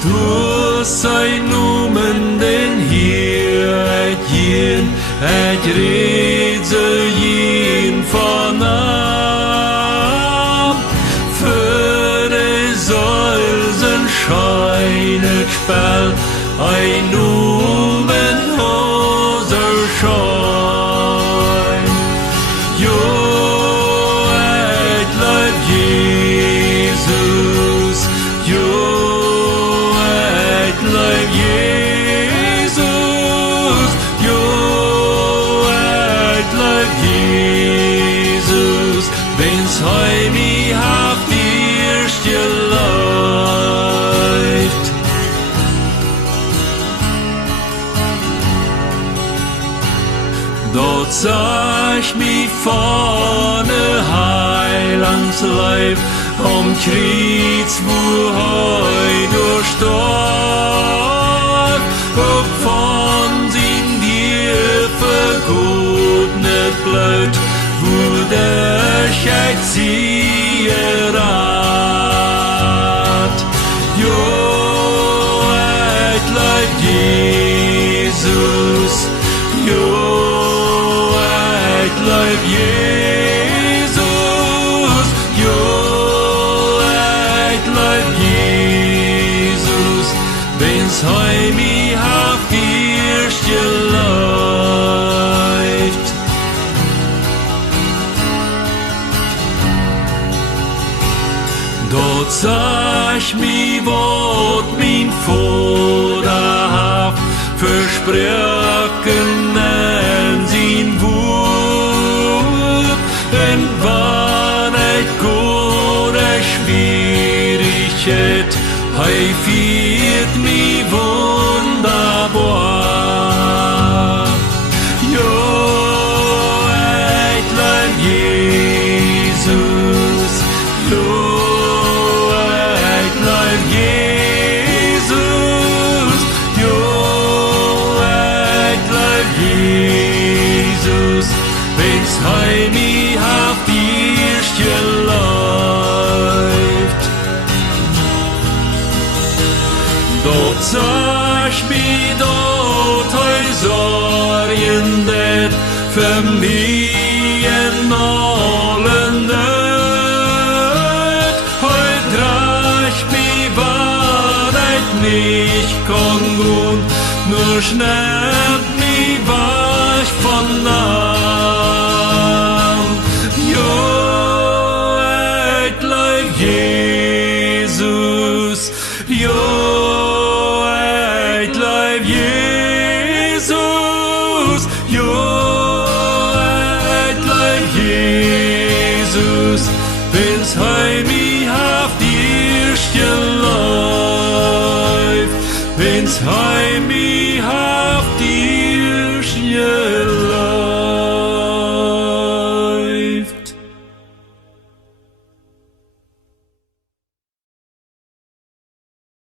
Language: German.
Du sei noemen den Heer het jen, het reze jen vanaf. Für de Säulsen scheinet spel, ein noemen hoser schein. Jo, het leib Jesus, jo, het leib Jesus, jo, het leib Jesus, wenn's heim ich hab dirst geläuft. Dort sah ich mich vorne Heilands Leib, am Kreuz, wo heu durchstorb, ob von sin dir vergudnet bleibt, wo der Scheid zieher hat. Jo, et leib Jesus, jo, et leib Jesus, jo, et leib Jesus, wenn's heim ich hab dirst geläuft. Dort sah ich mi wort min Vater hab versprochen en sin Wut, en wann et gute Schwierigkeit, hei fiert mi wunderbar. Jo, et leib Jesus, jo, et leib Jesus, jo, et leib Jesus, wenn's heim ich hab dirst geläuft. Dort sah ich mich dort heu Sorgen det für mich en allen Nöt. Heu drach mich war et nicht kon gut, nur schnapp mich war ich von nam. Jo, et leib Jesus, jo, et leib Jesus, jo, et leib Jesus, wenn's heim ich hab dirst geläuft, wenn's heim ich hab